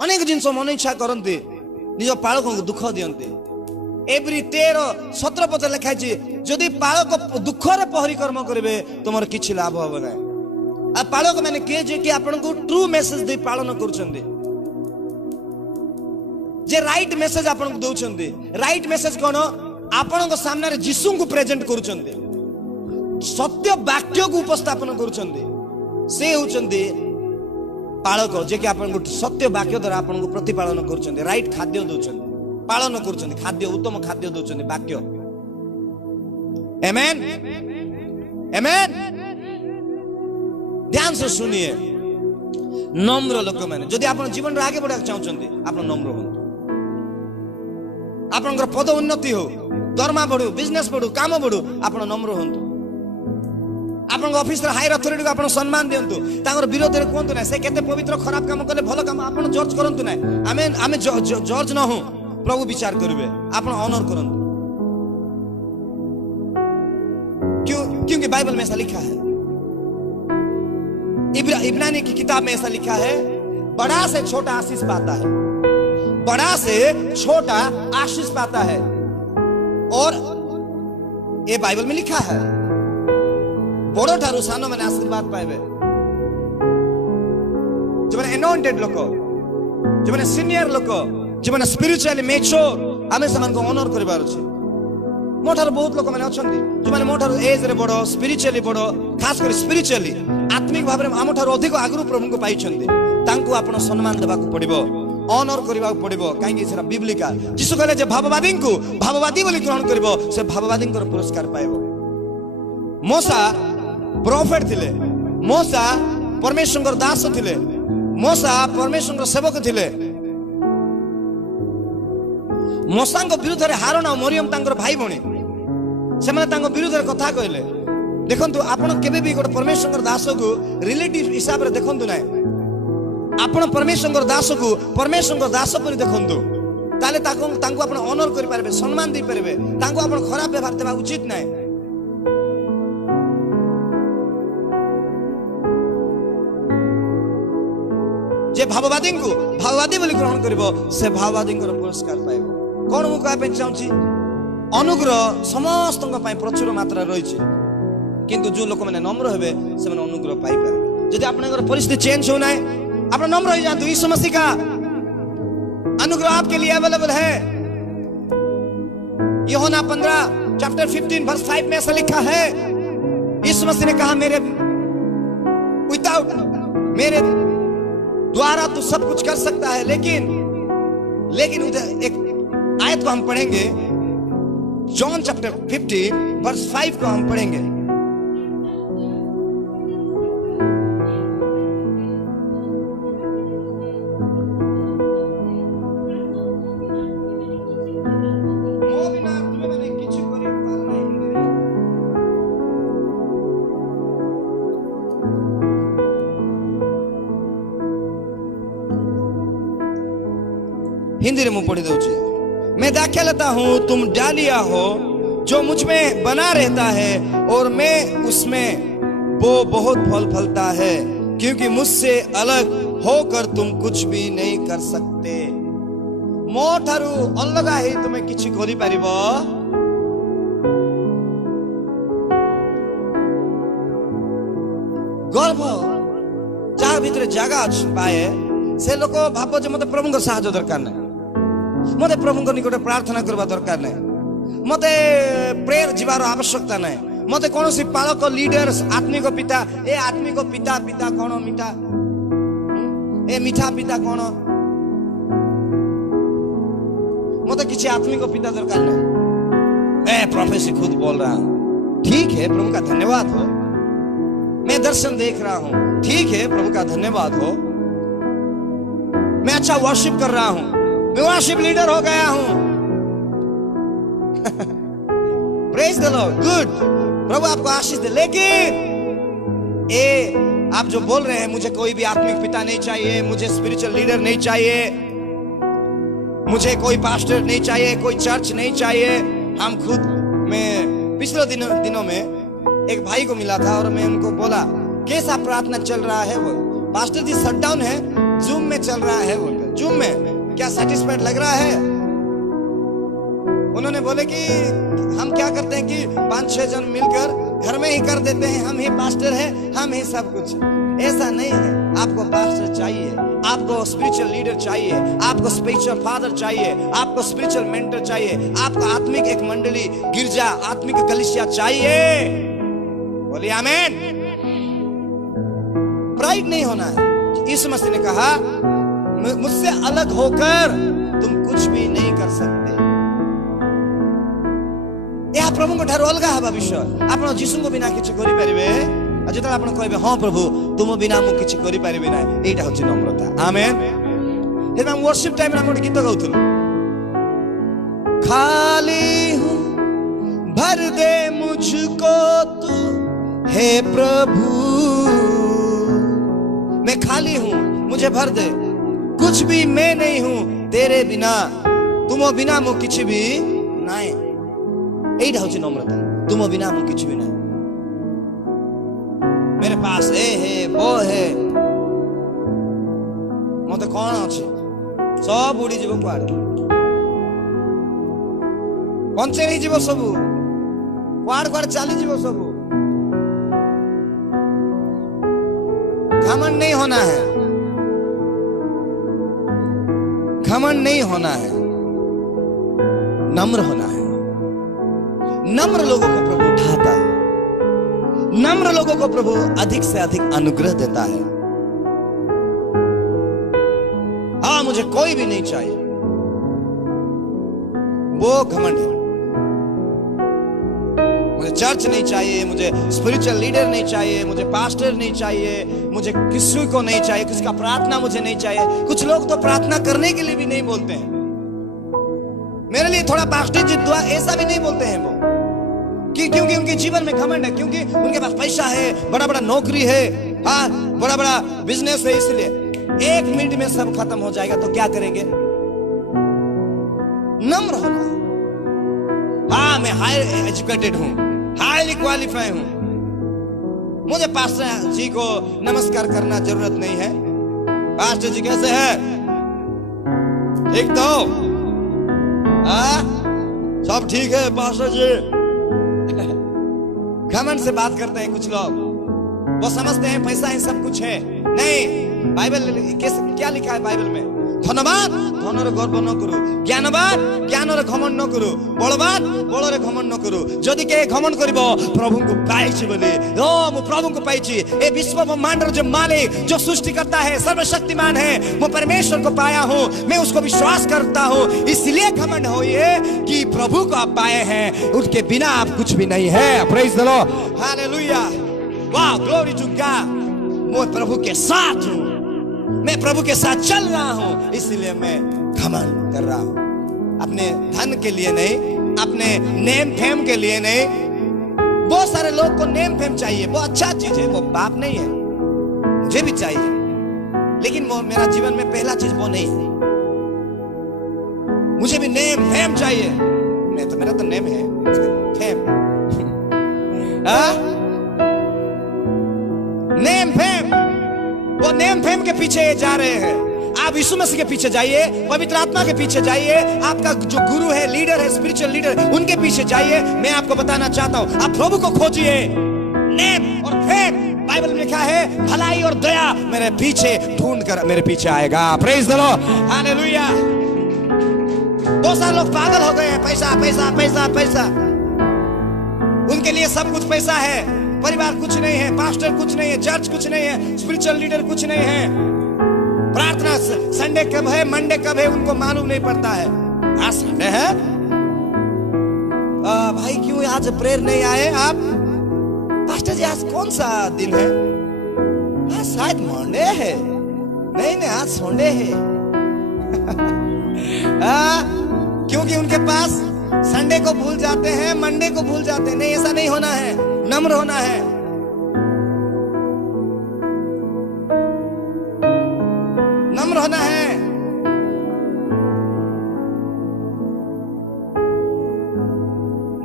अनेक जिनस मन इच्छा करते निज पालक को दुख दियंते एवरी 13-17 पद लिखाई जदि पालक दुख रे पहरी कर्म करेंगे तुम किसी लाभ हम ना आ पालक मैंने किए जे कि आपन को ट्रू मेसेज दे पालन करूछंदे जे राइट मेसेज आपन को दउछंदे राइट मेसेज कोन आपन को सामने रे यीशु को प्रेजेंट करूछंदे सत्य वाक्य को उपस्थापन करूछंदे से होछंदे पालक जे कि आपन को सत्य वाक्य द्वारा आपन को प्रतिपालन करूछंदे राइट खाद्य दउछंदे पालन करूछंदे खाद्य उत्तम खाद्य दउछंदे वाक्य आमेन आमेन। ध्यान से सुनिए नम्र लोक मैंने जदि आप जीवन रे आगे बढ़ा चाहते आप नम्र हो आपन पद उन्नति हो दरमा बढ़ू बिजनेस बढ़ू काम बढ़ू आप नम्र हो आपन ऑफिस रे हायर अथॉरिटी को आप सम्मान दियंतु तांगर विरोध रे कोंतु ना से केते पवित्र खराब काम कले भलो काम आप जज करंतु ना आमे जज न हो प्रभु विचार करिवे आप ऑनर करंतु क्योंकि बाइबल में ऐसा लिखा है इब्रानी की किताब में ऐसा लिखा है बड़ा से छोटा आशीष पाता है बड़ा से छोटा आशीष पाता है और ये बाइबल में लिखा है बड़ो ठारू सानो मैंने आशीर्वाद पाए जो मैंने एनॉइंटेड लोक जो मैंने सीनियर लोक जो मैंने स्पिरिचुअली मैच्योर आमे समान को ऑनर करिवार अछि मोठार बहुत लोक मैंने अछंती जो मैंने मोठार एज रे बड़ो स्पिरिचुअली बड़ो खास कर स्पिरिचुअली आत्मिक भाव में आम ठार अधिक आगु प्रभु को पाइछंती तांको आपण सम्मान देबा को पड़िबो ऑनर करबा को पड़िबो काहे सेरा बिब्लिका यीशु कहले जे भाववादी को भाववादी बोली ग्रहण करबो से भाववादी को पुरस्कार पाइबो। मूसा प्रॉफिट थिले मूसा परमेश्वर दास थिले मूसा परमेश्वर सेवक थिले मूसा को विरुद्ध रे हारून और मरियम तांकर भाई भणी से माने तांको विरुद्ध रे कथा कहले देखंतु आपण केबे भी गोटे परमेश्वर दास को रिलेटिव हिसाब रे देखंतु ना आपण परमेश्वर दास को परमेश्वर दास पर देखंतु ताले तांको आपण ऑनर करि पारबे सम्मान दे पारबे तांको आपण खराब व्यवहार देबा उचित नै जे भाववादी को भाववादी बोली ग्रहण करिवो से भाववादी को पुरस्कार पाइबो कोन मु कहबे चाहूची अनुग्रह समस्त प्रचुर मात्रा रही किंतु जो लोक मैंने नम्र हेबे से माने अनुग्रह पाई पारे यदि आपनकर परिस्थिति चेंज होना है आप नम्र हो जाते यीशु मसीह का अनुग्रह आपके लिए अवेलेबल है। यूहन्ना 15:15 में ऐसा लिखा है यीशु मसीह ने कहा मेरे विदाउट मेरे द्वारा तो सब कुछ कर सकता है लेकिन उधर एक आयत को हम पढ़ेंगे जॉन 15:5 को हम पढ़ेंगे। हिंदी में पढ़ी दूची मैं दाखिलता हूँ तुम डालिया हो जो मुझ में बना रहता है और मैं उसमें वो बहुत फल फलता है क्योंकि मुझसे अलग होकर तुम कुछ भी नहीं कर सकते। मो ठारू अलगा ही तुम्हें किछि करि परिबो गर्भ जा भीतर जगह पाए से लोक भाव जे मते प्रभु को साहाय्य दरकार नहीं मते प्रभु को निकट प्रार्थना करबा दरकार नहीं मते प्रेयर जीवार आवश्यकता नहीं मते कौन सी पालक लीडर्स आत्मिक पिता ए आत्मिक पिता पिता कौन मीठा ए मीठा पिता कौन मते किसी आत्मिक पिता दरकार नहीं मैं प्रोफेसी खुद बोल रहा हूं ठीक है प्रभु का धन्यवाद हो मैं दर्शन देख रहा हूं ठीक है प्रभु का धन्यवाद हो मैं अच्छा वर्शिप कर रहा हूं मैं वर्शिप लीडर हो गया हूं प्रेज द लॉर्ड गुड प्रभु आपको आशीष दे। लेकिन आप जो बोल रहे हैं मुझे कोई भी आत्मिक पिता नहीं चाहिए मुझे स्पिरिचुअल लीडर नहीं चाहिए मुझे कोई पास्टर नहीं चाहिए कोई चर्च नहीं चाहिए हम खुद मैं पिछले दिनों में एक भाई को मिला था और मैं उनको बोला कैसा प्रार्थना चल रहा है वो पास्टर जी शटडाउन है जूम में चल रहा है बोलकर, जूम में क्या सेटिस्फाइड लग रहा है? उन्होंने बोले कि हम क्या करते हैं कि 5-6 जन मिलकर घर में ही कर देते हैं, हम ही पास्टर हैं, हम ही सब कुछ। ऐसा नहीं है। आपको पास्टर चाहिए, आपको स्पिरिचुअल लीडर चाहिए, आपको स्पिरिचुअल फादर चाहिए, आपको स्पिरिचुअल मेंटर चाहिए, आपको आत्मिक एक मंडली, गिरजा, आत्मिक कलीसिया चाहिए। बोलिए आमीन। प्राइड नहीं होना है। यीशु मसीह ने कहा मुझसे अलग होकर तुम कुछ भी नहीं कर सकते। यह प्रभु को ठारू अलग है भविष्य। आप जीशु को बिना किसी करि परिबे, जो आप कहबे हाँ प्रभु तुम बिना मु किसी करि परिबे ना, एटा होछि नम्रता। आमेन। हे हम वर्शिप टाइम में हम गीत गाउथुल, खाली हूं भर दे मुझको तू हे प्रभु। मैं खाली हूं, मुझे भर दे, कुछ भी मैं नहीं हूं तेरे बिना, तुम बिना मु किछि भी नाय। एटा होछि नम्रता। तुम बिना मु किछि भी नाय। मेरे पास ए है वो है, मते कौन अछि सब उड़ी जीव कुआडे, पंचे नहीं जीव सब कुआड कुआड चली जीव सब। घमंड नहीं होना है, घमंड नहीं होना है, नम्र होना है। नम्र लोगों को प्रभु उठाता है, नम्र लोगों को प्रभु अधिक से अधिक अनुग्रह देता है। हाँ मुझे कोई भी नहीं चाहिए, वो घमंड है। मुझे चर्च नहीं चाहिए, मुझे स्पिरिचुअल लीडर नहीं चाहिए, मुझे पास्टर नहीं चाहिए, मुझे किसी को नहीं चाहिए, किसी का प्रार्थना मुझे नहीं चाहिए। कुछ लोग तो प्रार्थना करने के लिए भी नहीं बोलते हैं, मेरे लिए थोड़ा पास्टर जी दुआ, ऐसा भी नहीं बोलते हैं वो। क्योंकि उनके जीवन में घमंड है, क्योंकि उनके पास पैसा है, बड़ा बड़ा नौकरी है, हाँ बड़ा बड़ा बिजनेस है। इसलिए 1 मिनट में सब खत्म हो जाएगा तो क्या करेंगे? नम्र होना। हाँ मैं हाई एजुकेटेड हूं, हाईली क्वालिफाई हूं, मुझे पास्टर जी को नमस्कार करना जरूरत नहीं है। पास्टर जी कैसे है? ठीक तो? सब ठीक है पास्टर जी। घमंड से बात करते हैं कुछ लोग, वो समझते हैं पैसा ही सब कुछ है। नहीं, बाइबल क्या लिखा है बाइबल में? धन्यवाद धनर गर्व न करू, ज्ञानवान ज्ञानर घमंड न करू, बलवान बलरे घमंड न करू। जदि के घमंड करिबो प्रभु को पाइछि बोले, ओ मु प्रभु को पाइछि, ए विश्व ब्रह्मांडर जो मालिक, जो सृष्टि करता है, सर्वशक्तिमान है, मैं परमेश्वर को पाया हूं, मैं उसको विश्वास करता हूं। इसलिए घमंड होइए कि प्रभु को आप पाए हैं, उनके बिना आप कुछ भी नहीं है। प्रेज द लॉर्ड, हालेलुया, वाह, ग्लोरी टू गॉड। मैं प्रभु के साथ हूं, मैं प्रभु के साथ चल रहा हूं, इसलिए मैं घमंड कर रहा हूं। अपने धन के लिए नहीं, अपने नेम फेम के लिए नहीं। बहुत सारे लोग को नेम फेम चाहिए, वो अच्छा चीज है, वो पाप नहीं है, मुझे भी चाहिए, लेकिन वो मेरा जीवन में पहला चीज वो नहीं है। मुझे भी नेम फेम चाहिए, मेरा तो नेम है फेम। नेम फेम, वो नेम फेम के पीछे जा रहे हैं। आप यीशु मसीह के पीछे जाइए, पवित्र आत्मा के पीछे जाइए, आपका जो गुरु है, लीडर है, स्पिरिचुअल लीडर, उनके पीछे जाइए। मैं आपको बताना चाहता हूं, आप प्रभु को खोजिए। नेम और फेम, बाइबल में लिखा है भलाई और दया मेरे पीछे ढूंढ कर मेरे पीछे आएगा। Praise the Lord, hallelujah. बहुत सारे लोग पागल हो गए हैं, पैसा पैसा पैसा पैसा। उनके लिए सब कुछ पैसा है, परिवार कुछ नहीं है, पास्टर कुछ नहीं है, चर्च कुछ नहीं है, स्पिरिचुअल लीडर कुछ नहीं है। प्रार्थना संडे कब है, मंडे कब है, उनको मालूम नहीं पड़ता है। आज संडे है, भाई क्यों आज प्रेयर नहीं आए आप? पास्टर जी आज कौन सा दिन है? आज शायद मंडे है। नहीं आज संडे है। क्योंकि उनके पास संडे को भूल जाते हैं, मंडे को भूल जाते हैं। नहीं, ऐसा नहीं होना है, नम्र होना है। नम्र होना है।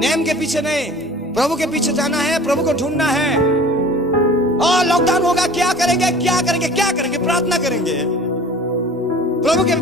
नेम के पीछे नहीं, प्रभु के पीछे जाना है, प्रभु को ढूंढना है। और लॉकडाउन होगा, क्या करेंगे क्या करेंगे क्या करेंगे? प्रार्थना करेंगे। प्रभु के